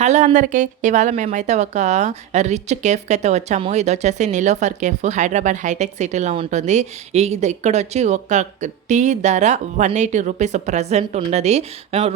Hello అందరికీ. ఇవాళ మేమైతే ఒక రిచ్ కేఫ్కి అయితే వచ్చాము. ఇది వచ్చేసి నిలోఫర్ కేఫ్ హైదరాబాద్ హైటెక్ సిటీలో ఉంటుంది. ఇది ఇక్కడ వచ్చి ఒక టీ ధర వన్ ఎయిటీ రూపీస్ ప్రజెంట్ ఉన్నది.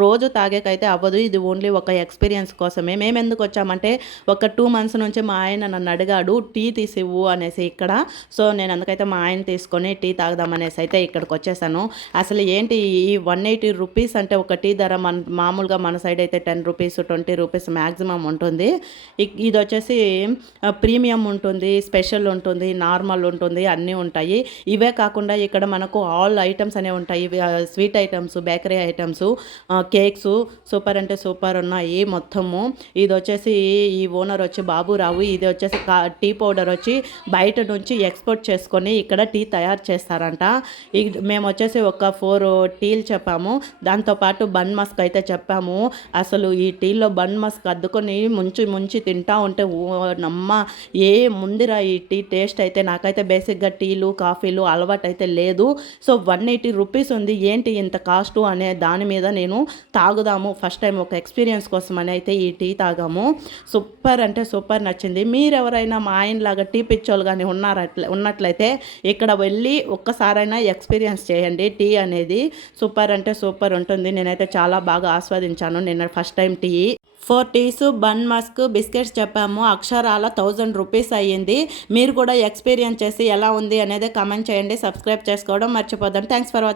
రోజు తాగేకైతే అవ్వదు. ఇది ఓన్లీ ఒక ఎక్స్పీరియన్స్ కోసమే. మేము ఎందుకు వచ్చామంటే ఒక టూ మంత్స్ నుంచి మా ఆయన నన్ను అడిగాడు టీ తీసివ్వు అనేసి ఇక్కడ. సో నేను అందుకైతే మా ఆయన తీసుకొని టీ తాగదామనేసి అయితే ఇక్కడికి వచ్చేసాను. అసలు ఏంటి ఈ వన్ ఎయిటీ రూపీస్ అంటే ఒక టీ ధర మన మామూలుగా మన సైడ్ అయితే ten rupees twenty rupees maximum ఉంటుంది. ఇక్- ఇది వచ్చేసి ప్రీమియం ఉంటుంది స్పెషల్ ఉంటుంది నార్మల్ ఉంటుంది అన్నీ ఉంటాయి. ఇవే కాకుండా ఇక్కడ మనకు ఆల్ ఐటమ్స్ అనేవి ఉంటాయి. Sweet items bakery items cakes super అంటే సూపర్ ఉన్నాయి మొత్తము. ఇది వచ్చేసి ఈ ఓనర్ వచ్చి బాబురావు ఇది వచ్చేసి కా టీ పౌడర్ వచ్చి బయట నుంచి ఎక్స్పోర్ట్ చేసుకొని ఇక్కడ టీ తయారు చేస్తారంట. ఇది మేము వచ్చేసి ఒక ఫోర్ టీలు చెప్పాము. దాంతోపాటు బన్ మస్క్ అయితే చెప్పాము. అసలు ఈ టీలో బన్ మస్క్ అద్దుకొని ముంచి ముంచి తింటా ఉంటే నమ్మ ఏ ముందిరా ఈ టీ టేస్ట్ అయితే? నాకైతే బేసిక్గా టీలు కాఫీలు అలవాటు అయితే లేదు. సో వన్ ఎయిటీ రూపీస్ ఉంది. ఏంటి ఇంత కాస్ట్ అనే దాని మీద నేను తాగుదాము. ఫస్ట్ టైం ఒక ఎక్స్పీరియన్స్ కోసం అని అయితే ఈ టీ తాగాము. సూపర్ అంటే సూపర్ నచ్చింది. మీరు ఎవరైనా మా ఆయనలాగా టీ పిచ్చోళ్ళు కానీ ఉన్నారట్లే ఉన్నట్లయితే ఇక్కడ వెళ్ళి ఒక్కసారైనా ఎక్స్పీరియన్స్ చేయండి. టీ అనేది సూపర్ అంటే సూపర్ ఉంటుంది. నేనైతే చాలా బాగా ఆస్వాదించాను. నిన్న first time tea. Four teas bun maska biscuits చెప్పాము. అక్షరాల థౌజండ్ రూపీస్ అయ్యింది. మీరు కూడా ఎక్స్పీరియన్స్ చేసి ఎలా ఉంది అనేది కామెంట్ చేయండి. సబ్స్క్రైబ్ చేసుకోవడం మర్చిపోదాం థ్యాంక్స్ ఫర్ వాచింగ్